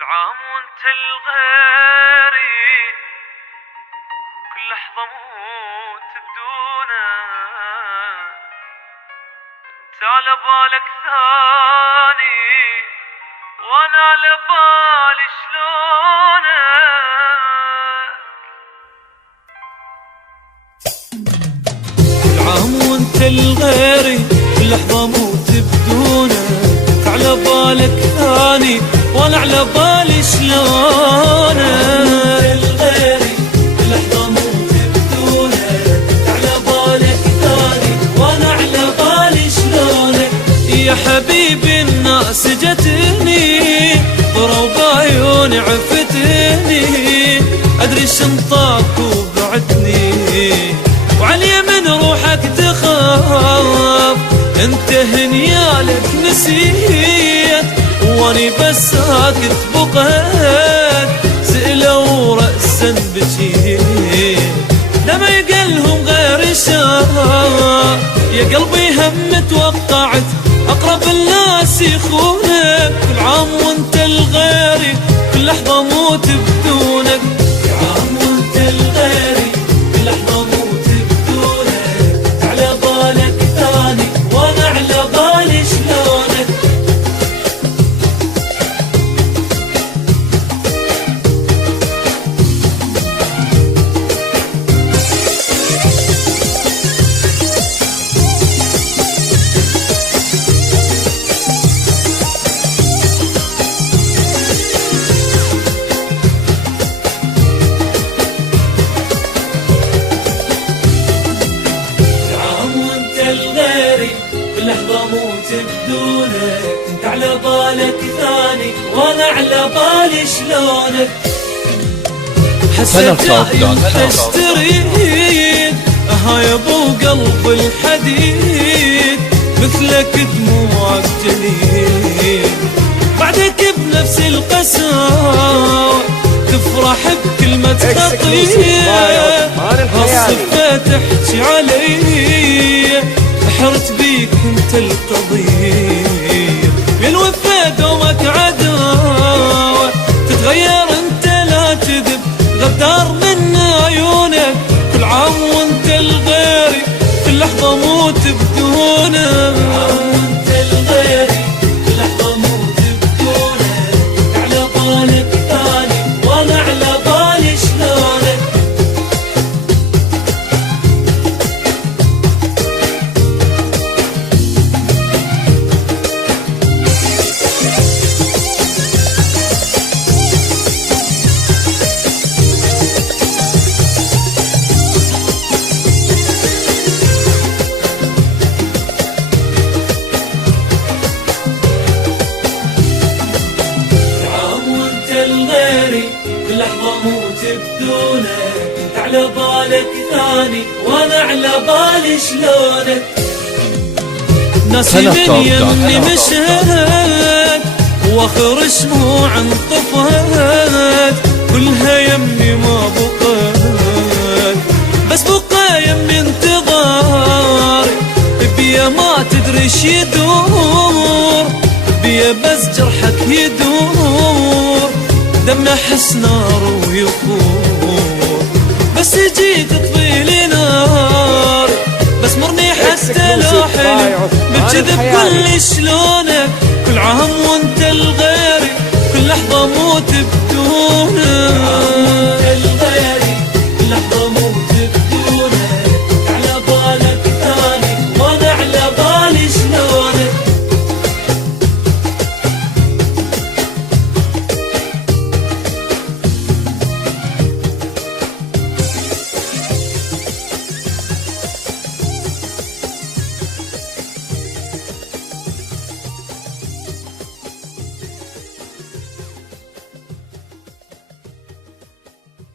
كل عام وانت الغيري، كل لحظة موت بدونه، انت على بالك ثاني وانا على بالي شلونك. كل عام وانت الغيري، كل لحظة موت بدونه، انت على بالك ثاني وانا على بالي شلونك. الغيري كل لحظة موت بدونه، انت على بالك ثاني وانا على بالي شلونك. يا حبيبي الناس جتني ضروا بعيوني عفتني، ادري شنطاك وبعدني وعلي من روحك تخاف، انت هنيالك نسيت واني بس ساكت بقيت، سئلوا رأسا بجيت لما يقلهم غير شاف. يا قلبي هم توقعت اقرب الناس يخونك، كل عام وانت الغيري، كل لحظة موت بدونك. كل عام وانت الغيري، كل لحظة موت بدونك، على بالك ثاني وانا على بالي شلونك. الغيري كل لحظة موت بدونك، انت على بالك ثاني وانا على بالي شلونك. حسيت يوم تشتريد ها يا ابو قلب الحديد، مثلك دموعك جليد، بعدك بنفس القساوة تفرح بكلمة خطية، هالصفة تحكي علي حرت بيك انت القضية، يا الوفا دومك عداوة تتغير انت لا تذب، غدار من عيونك. كل عام وانت الغيري، كل لحظة موت بدونك. كل عام وانت الغيري، كل لحظة موت بدونك، على بالك ثاني وانا على بالي شلونك. كل لحظة موت بدونك، انت على بالك ثاني وانا على بالي شلونك. ناسي من يمي مشهد واخر شموع انطفت، كلها يمي ما بقيت، بس بقى يمي انتظاري، بيا ما تدري ايش يدور، بيا بس جرحك يدور، دم احس نار ويفور، بس جيت تطفي لي نار، بس مرني حتى لو حلم بكذب كل شلون.